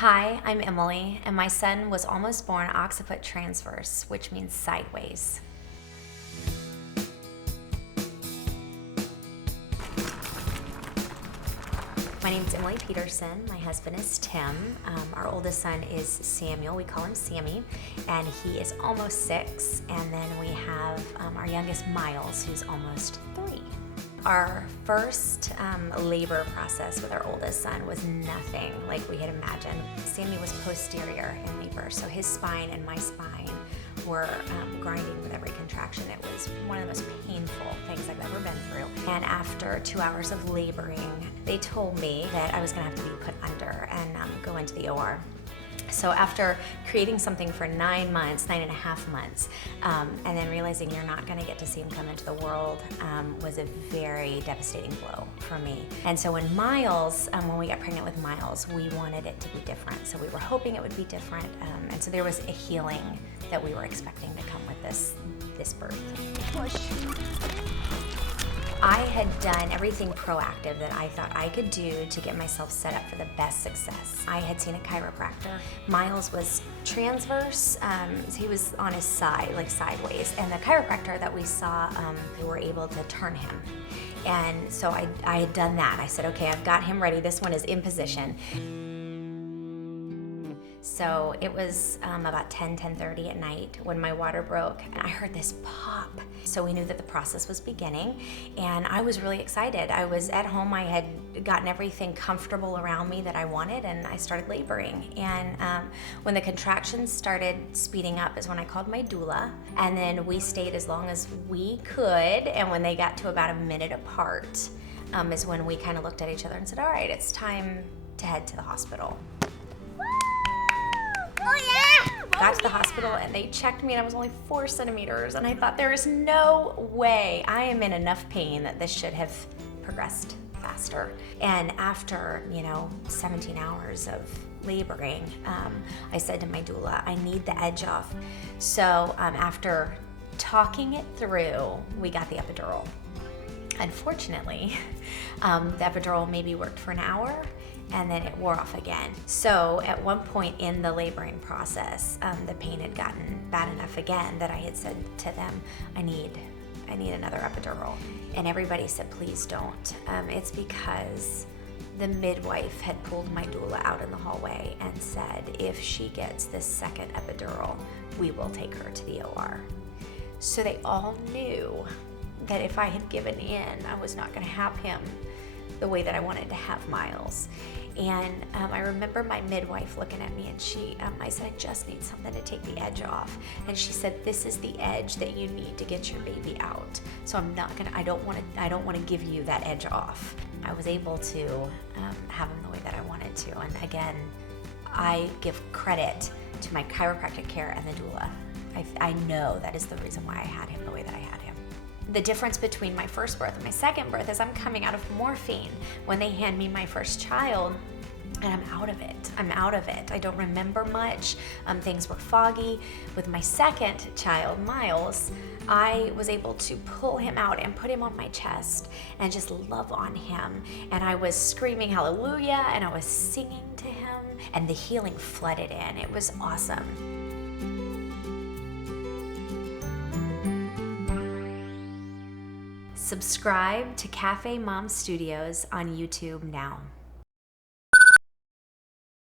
Hi, I'm Emily, and my son was almost born occiput transverse, which means sideways. My name's Emily Peterson. My husband is Tim. Our oldest son is Samuel. We call him Sammy, and he is almost 6. And then we have our youngest, Miles, who's almost 3. Our first labor process with our oldest son was nothing like we had imagined. Sammy was posterior in labor, so his spine and my spine were grinding with every contraction. It was one of the most painful things I've ever been through. And after 2 hours of laboring, they told me that I was gonna have to be put under and go into the OR. So after creating something for 9 months, 9.5 months, and then realizing you're not gonna get to see him come into the world was a very devastating blow for me. And so when we got pregnant with Miles, we wanted it to be different. So we were hoping it would be different. And so there was a healing that we were expecting to come with this birth. I had done everything proactive that I thought I could do to get myself set up for the best success. I had seen a chiropractor. Miles was transverse, he was on his side, like sideways, and the chiropractor that we saw, we were able to turn him. And so I had done that. I said, okay, I've got him ready. This one is in position. So it was about 10:30 at night when my water broke, and I heard this pop. So we knew that the process was beginning, and I was really excited. I was at home. I had gotten everything comfortable around me that I wanted, and I started laboring. And when the contractions started speeding up is when I called my doula, and then we stayed as long as we could, and when they got to about a minute apart is when we kind of looked at each other and said, all right, it's time to head to the hospital. Got to the hospital and they checked me and I was only 4 centimeters, and I thought there is no way I am in enough pain that this should have progressed faster. And after 17 hours of laboring, I said to my doula, I need the edge off. So after talking it through, we got the epidural. Unfortunately, the epidural maybe worked for an hour and then it wore off again. So at one point in the laboring process, the pain had gotten bad enough again that I had said to them, I need another epidural. And everybody said, please don't. It's because the midwife had pulled my doula out in the hallway and said, if she gets this second epidural, we will take her to the OR. So they all knew that if I had given in, I was not gonna have him the way that I wanted to have Miles. And I remember my midwife looking at me, and I said, I just need something to take the edge off. And she said, this is the edge that you need to get your baby out. So I don't want to give you that edge off. I was able to have him the way that I wanted to. And again, I give credit to my chiropractic care and the doula. I know that is the reason why I had him the way that I had him. The difference between my first birth and my second birth is I'm coming out of morphine when they hand me my first child, and I'm out of it. I don't remember much. Things were foggy. With my second child, Miles, I was able to pull him out and put him on my chest and just love on him. And I was screaming hallelujah, and I was singing to him, and the healing flooded in. It was awesome. Subscribe to CafeMom Studios on YouTube now.